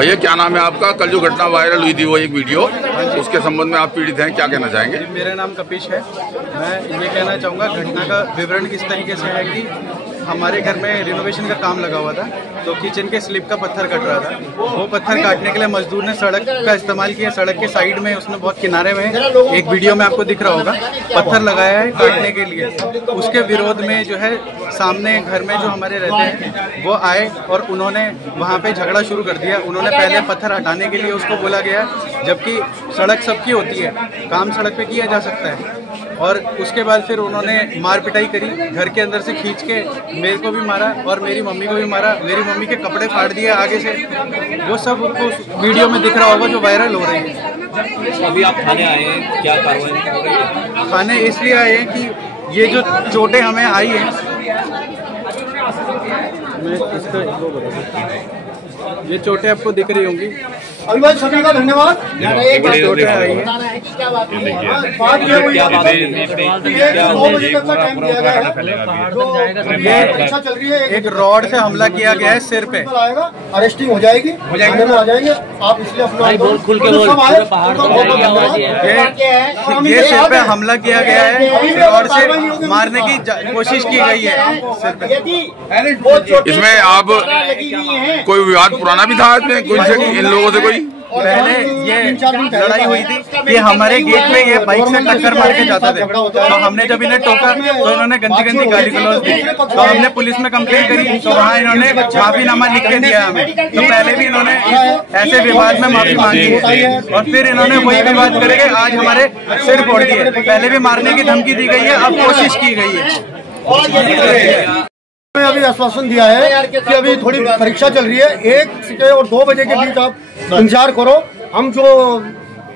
भैया क्या नाम है आपका? कल जो घटना वायरल हुई थी वो एक वीडियो, उसके संबंध में आप पीड़ित हैं, क्या कहना चाहेंगे? मेरा नाम कपिश है। मैं ये कहना चाहूँगा घटना का विवरण किस तरीके से है कि हमारे घर में रिनोवेशन का काम लगा हुआ था, तो किचन के स्लिप का पत्थर कट रहा था। वो पत्थर काटने के लिए मजदूर ने सड़क का इस्तेमाल किया। सड़क के साइड में उसने बहुत किनारे में, एक वीडियो में आपको दिख रहा होगा, पत्थर लगाया है काटने के लिए। उसके विरोध में जो है सामने घर में जो हमारे रहते हैं वो आए और उन्होंने वहाँ पे झगड़ा शुरू कर दिया। उन्होंने पहले पत्थर हटाने के लिए उसको बोला गया, जबकि सड़क सबकी होती है, काम सड़क पे किया जा सकता है। और उसके बाद फिर उन्होंने मार पिटाई करी, घर के अंदर से खींच के मेरे को भी मारा और मेरी मम्मी को भी मारा। मेरी मम्मी के कपड़े फाड़ दिए आगे से। वो सब उनको वीडियो में दिख रहा होगा जो वायरल हो रही है। अभी आप थाने आए हैं, क्या कार्रवाई? थाने इसलिए आए हैं कि ये जो चोटें हमें आई हैं, मैं इसका ये चोटें आपको दिख रही होंगी। अभिभाषक सभी का धन्यवाद। चोटें आई हैं। एक रॉड से हमला किया गया है सिर पे। अरेस्टिंग हो जाएगी, आ जाएंगे आप, इसलिए अपना ये सिर पे हमला किया गया है, रॉड से मारने की कोशिश की गई है सिर पे। इसमें आप कोई विवाद पुराना भी था इसमें कोई से, इन लोगों से कोई पहले ये लड़ाई हुई थी कि हमारे गेट पे ये बाइक से टक्कर मार के जाते थे, तो हमने जब इन्हें टोका तो इन्होंने गंदी गाली गलौज दी। तो हमने पुलिस में कंप्लेंट करी, तो वहाँ इन्होंने माफीनामा लिख के दिया हमें। तो पहले भी इन्होंने ऐसे विवाद में माफी मांगी है और फिर इन्होंने वही विवाद करके आज हमारे सिर फोड़ दिए। पहले भी मारने की धमकी दी गई है, अब कोशिश की गई है। मैं अभी आश्वासन दिया है कि अभी थोड़ी परीक्षा चल रही है, 1 से और 2 बजे के बीच आप इंतजार करो। हम जो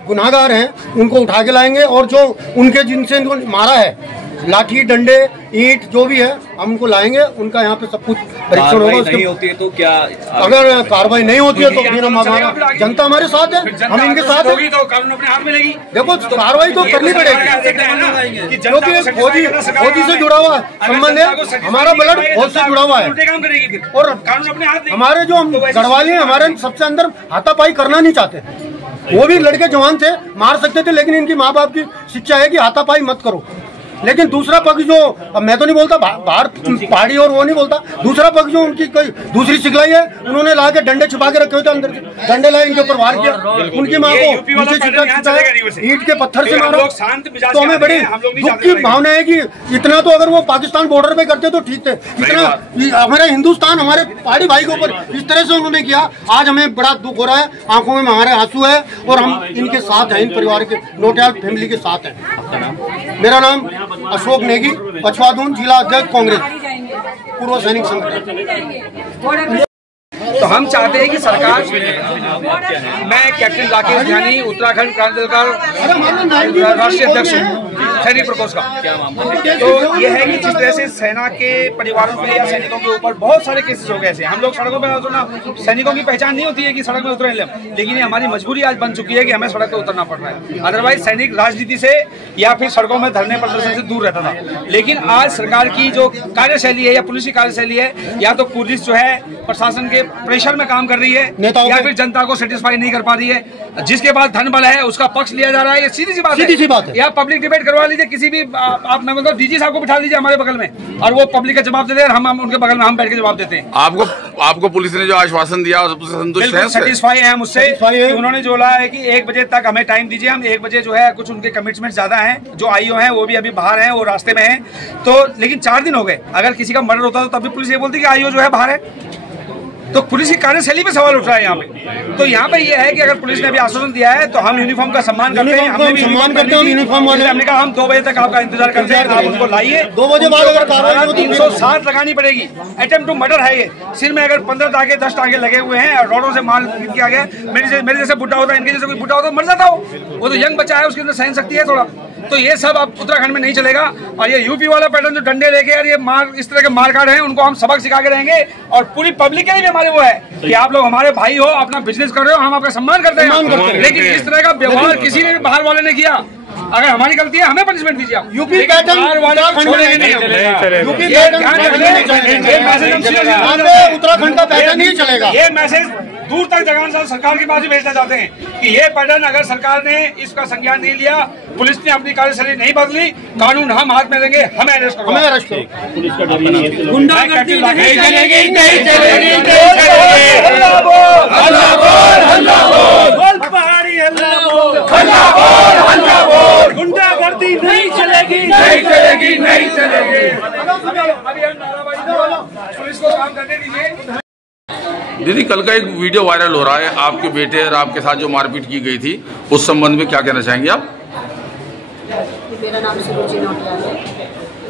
गुनाहगार हैं उनको उठा के लाएंगे और जो उनके जिनसे इनको मारा है, लाठी डंडे ईंट जो भी है, हम उनको लाएंगे। उनका यहाँ पे सब कुछ परीक्षण होगा। उसके होती है तो क्या, अगर कार्रवाई नहीं होती है तो फिर हम, हमारा जनता हमारे साथ है, हम इनके साथ हैं। तो कानून अपने हाथ में लेगी। देखो कार्रवाई तो करनी पड़ेगी क्योंकि फौजी से जुड़ा हुआ संबंध है, हमारा ब्लड फौज से जुड़ा हुआ है। और कानून अपने हाथ हमारे जो गढ़वाली हैं, हमारे सबसे अंदर हाथापाई करना नहीं चाहते। वो भी लड़के जवान थे, मार सकते थे, लेकिन इनकी माँ बाप की शिक्षा है कि हाथापाई मत करो। लेकिन दूसरा पक्ष जो, अब मैं तो नहीं बोलता बाहर पहाड़ी और वो नहीं बोलता, दूसरा पक्ष जो उनकी कोई दूसरी सिखलाई है, उन्होंने ला के डंडे छुपा के रखे हुए थे, अंदर से डंडे लाए, इनके ऊपर वार किया, उनकी माँ को नीचे छिटा ईंट के पत्थर से मारा। तो हमें बड़ी दुख की भावना है कि इतना तो अगर वो पाकिस्तान बॉर्डर पे करते तो ठीक थे, इतना हमारे हिंदुस्तान, हमारे पहाड़ी भाई के ऊपर इस तरह से उन्होंने किया। आज हमें बड़ा दुख हो रहा है, आंखों में हमारे आंसू है और हम इनके साथ हैं, इन परिवार के नोटियाल फैमिली के साथ हैं। मेरा नाम अशोक नेगी, पछवादून जिला अध्यक्ष कांग्रेस, पूर्व सैनिक संगठन। तो हम चाहते हैं कि सरकार, मैं कैप्टन राकेश ध्यानी, उत्तराखंड क्रांति दल का राष्ट्रीय अध्यक्ष सैनिक प्रकोष्ठ का। तो यह है कि जिस तरह से सेना के परिवारों पे या सैनिकों के ऊपर बहुत सारे केसेस हो गए ऐसे, हम लोग सड़कों पर उतरना, सैनिकों की पहचान नहीं होती है कि सड़क में उतरे, लेकिन ये हमारी मजबूरी आज बन चुकी है कि हमें सड़क पर उतरना पड़ रहा है। अदरवाइज सैनिक राजनीति से या फिर सड़कों में धरने प्रदर्शन से दूर रहता था, लेकिन आज सरकार की जो कार्यशैली है या पुलिस की कार्यशैली है, या तो पुलिस जो है प्रशासन के प्रेशर में काम कर रही है या फिर जनता को सेटिस्फाई नहीं कर पा रही है। जिसके पास धन बल है उसका पक्ष लिया जा रहा है, ये सीधी सी बात है। या पब्लिक डिबेट करवा लीजिए, किसी भी आप मैं मतलब डीजी साहब को बिठा लीजिए हमारे बगल में और वो पब्लिक का जवाब देते हैं, और हम उनके बगल में हम बैठ के जवाब देते हैं। आपको पुलिस ने जो आश्वासन दिया उससे संतुष्ट हैं? सेटिस्फाई है हम उससे। उन्होंने जो बोला है कि 1 बजे तक हमें टाइम दीजिए, हम 1 बजे जो है, कुछ उनके कमिटमेंट ज्यादा हैं, जो आईओ हैं वो भी अभी बाहर हैं, वो रास्ते में हैं। तो लेकिन 4 दिन हो गए, अगर किसी का मर्डर होता तो तब भी पुलिस ये बोलती कि आईओ जो है बाहर है। तो पुलिस की कार्यशैली पे सवाल उठ रहा है यहाँ पे। तो यहाँ पे ये है कि अगर पुलिस ने अभी आश्वासन दिया है तो हम यूनिफॉर्म का सम्मान करते हैं, हमने भी सम्मान करते हैं यूनिफॉर्म वाले। हमने कहा हम 2 बजे तक आपका इंतजार करते हैं, आप उनको लाइए। 2 बजे बाद अगर कार्रवाई 360 लगानी पड़ेगी। अटेम्प्ट टू मर्डर है ये। सिर में अगर 15 टाँगे 10 टाँगे लगे हुए हैं और रोडों से मार किया गया, मेरे जैसे बुढ़ा होता है, इनके जैसे कोई बुढ़ा होता मर जाता हो। वो तो यंग बच्चा है, उसके अंदर सहन शक्ति है थोड़ा। तो ये सब अब उत्तराखंड में नहीं चलेगा। और ये यूपी वाला पैटर्न जो डंडे लेके और ये इस तरह के मारकाट हैं, उनको हम सबक सिखा के रहेंगे। और पूरी पब्लिक के लिए भी हमारे वो है कि आप लोग हमारे भाई हो, अपना बिजनेस कर रहे हो, हम आपका सम्मान करते हैं, लेकिन इस तरह का व्यवहार किसी ने भी बाहर वाले ने किया, अगर हमारी गलती है हमें पनिशमेंट दीजिए आप। यूपी पैटर्न उत्तराखंड का पैटर्न नहीं चलेगा। ये मैसेज दूर तक जगह सरकार के पास भी भेजना चाहते हैं कि ये पैटर्न अगर सरकार ने इसका संज्ञान नहीं लिया, पुलिस ने अपनी कार्यशैली नहीं बदली, कानून हम हाथ में लेंगे, हमें अरेस्ट करो। पुलिस का डर नहीं है। गुंडागर्दी नहीं चलेगी, नहीं चलेगी। पहाड़ी हल्ला बोल, गुंडागर्दी नहीं चलेगी, नहीं चलेगी, नहीं चलेगी। पुलिस को काम करने दीजिए। दीदी, कल का एक वीडियो वायरल हो रहा है आपके बेटे और आपके साथ जो मारपीट की गई थी, उस संबंध में क्या कहना चाहेंगे आप? मेरा नाम सुरुचि नौटियाल है।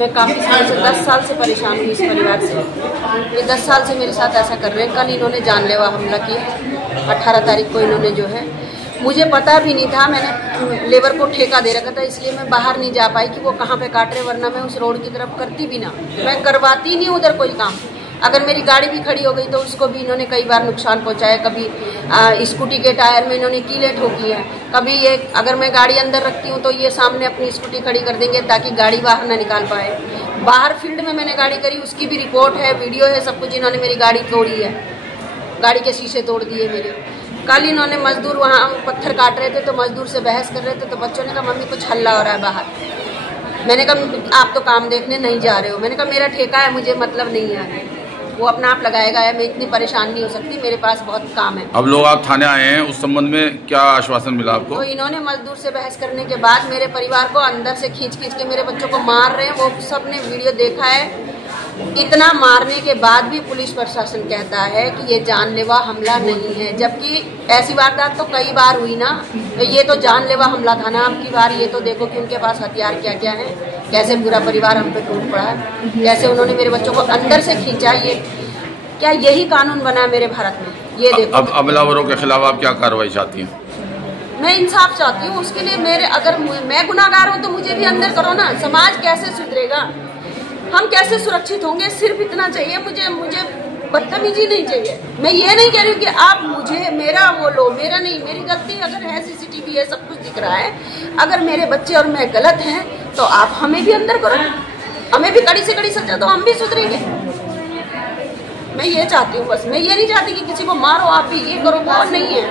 मैं काफ़ी साल से 10 साल से परेशान हुई इस परिवार से। ये 10 साल से मेरे साथ ऐसा कर रहे हैं। कल इन्होंने जानलेवा हमला किया, 18 तारीख को इन्होंने जो है, मुझे पता भी नहीं था, मैंने लेबर को ठेका दे रखा था, इसलिए मैं बाहर नहीं जा पाई कि वो कहाँ पे काट रहे, वरना मैं उस रोड की तरफ करती भी ना, मैं करवाती नहीं उधर कोई काम। अगर मेरी गाड़ी भी खड़ी हो गई तो उसको भी इन्होंने कई बार नुकसान पहुंचाया। कभी स्कूटी के टायर में इन्होंने कीलें ठोकी है, कभी ये अगर मैं गाड़ी अंदर रखती हूँ तो ये सामने अपनी स्कूटी खड़ी कर देंगे ताकि गाड़ी बाहर ना निकाल पाए। बाहर फील्ड में मैंने गाड़ी करी, उसकी भी रिपोर्ट है, वीडियो है, सब कुछ। इन्होंने मेरी गाड़ी तोड़ी है, गाड़ी के शीशे तोड़ दिए मेरे। कल इन्होंने मजदूर वहाँ पत्थर काट रहे थे तो मजदूर से बहस कर रहे थे, तो बच्चों ने कहा मम्मी कुछ हल्ला हो रहा है बाहर। मैंने कहा आप तो काम देखने नहीं जा रहे हो। मैंने कहा मेरा ठेका है, मुझे मतलब नहीं है, वो अपना आप लगाएगा है, मैं इतनी परेशान नहीं हो सकती, मेरे पास बहुत काम है। अब लोग आप थाने आए हैं, उस संबंध में क्या आश्वासन मिला आपको? तो इन्होंने मजदूर से बहस करने के बाद मेरे परिवार को अंदर से खींच के मेरे बच्चों को मार रहे हैं। वो सबने वीडियो देखा है। इतना मारने के बाद भी पुलिस प्रशासन कहता है कि ये जानलेवा हमला नहीं है, जबकि ऐसी वारदात तो कई बार हुई ना। तो ये तो जानलेवा हमला था ना। अब की बार ये तो देखो कि उनके पास हथियार क्या क्या है, कैसे पूरा परिवार हम पे टूट पड़ा है, कैसे उन्होंने मेरे बच्चों को अंदर से खींचा। ये क्या यही कानून बना है मेरे भारत में? ये देखो। अब हमलावरों के खिलाफ आप क्या कार्रवाई चाहती हैं? मैं इंसाफ चाहती हूँ। उसके लिए मेरे, अगर मैं गुनाहगार हूँ तो मुझे भी अंदर करो ना। समाज कैसे सुधरेगा, हम कैसे सुरक्षित होंगे? सिर्फ इतना चाहिए मुझे बदतमीजी नहीं चाहिए। मैं ये नहीं कह रही हूँ कि आप मुझे मेरा वो लो, मेरा नहीं, मेरी गलती अगर है, सीसीटीवी है, सब कुछ दिख रहा है। अगर मेरे बच्चे और मैं गलत हैं तो आप हमें भी अंदर करो, हमें भी कड़ी से कड़ी सजा दो, हम भी सुधरेंगे। मैं ये चाहती हूँ बस। मैं ये नहीं चाहती कि किसी को मारो, आप भी ये करो, वो नहीं है,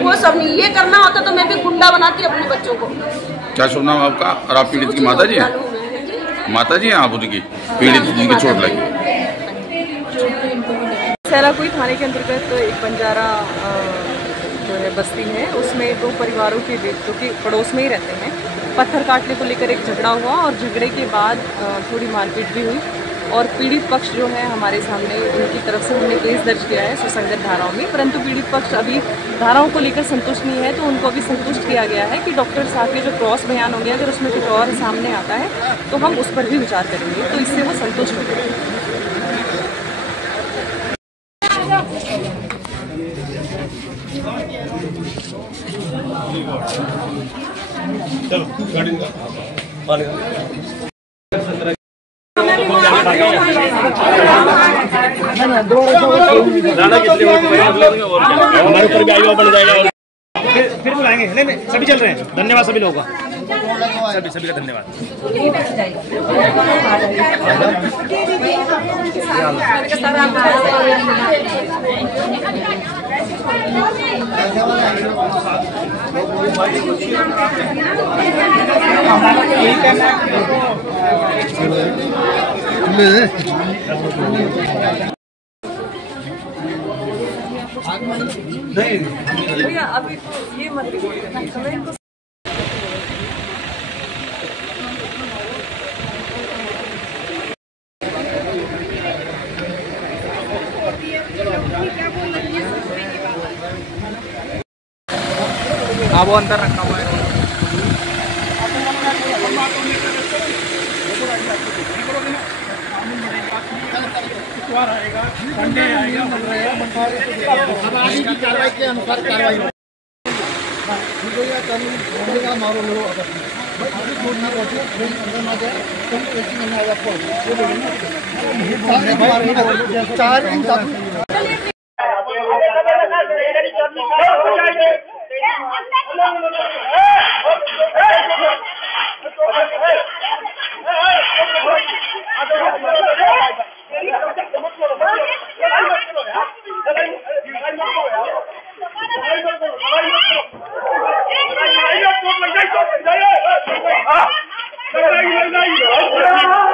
वो सब नहीं। ये करना होता तो मैं भी गुंडा बनाती अपने बच्चों को। क्या शुभ नाम आपका? और आप पीड़ित की माता जी हैं? माता जी हैं आप उनकी, पीड़ित जिनकी चोट लगी? सैलाकुई थाने के अंतर्गत एक बंजारा जो है बस्ती है, उसमें 2 परिवारों के बीच, जो कि पड़ोस में ही रहते हैं, पत्थर काटने को लेकर एक झगड़ा हुआ और झगड़े के बाद थोड़ी मारपीट भी हुई। और पीड़ित पक्ष जो है हमारे सामने, उनकी तरफ से हमने केस दर्ज किया है सुसंगत धाराओं में, परंतु पीड़ित पक्ष अभी धाराओं को लेकर संतुष्ट नहीं है। तो उनको अभी संतुष्ट किया गया है कि डॉक्टर साहब के जो क्रॉस बयान होंगे, अगर उसमें कुछ और सामने आता है तो हम उस पर भी विचार करेंगे। तो इससे वो संतुष्ट हो गए। हमारे ऊपर भी आईओ बन जाएगा। फिर बुलाएंगे। नहीं, सभी चल रहे हैं। धन्यवाद सभी लोगों का, सभी का धन्यवाद। भैया अभी तो ये मत करिए। हाँ, वो अंदर रखा हुआ है। कार्रवाई के अनुसार कार्रवाई हो लड़ाई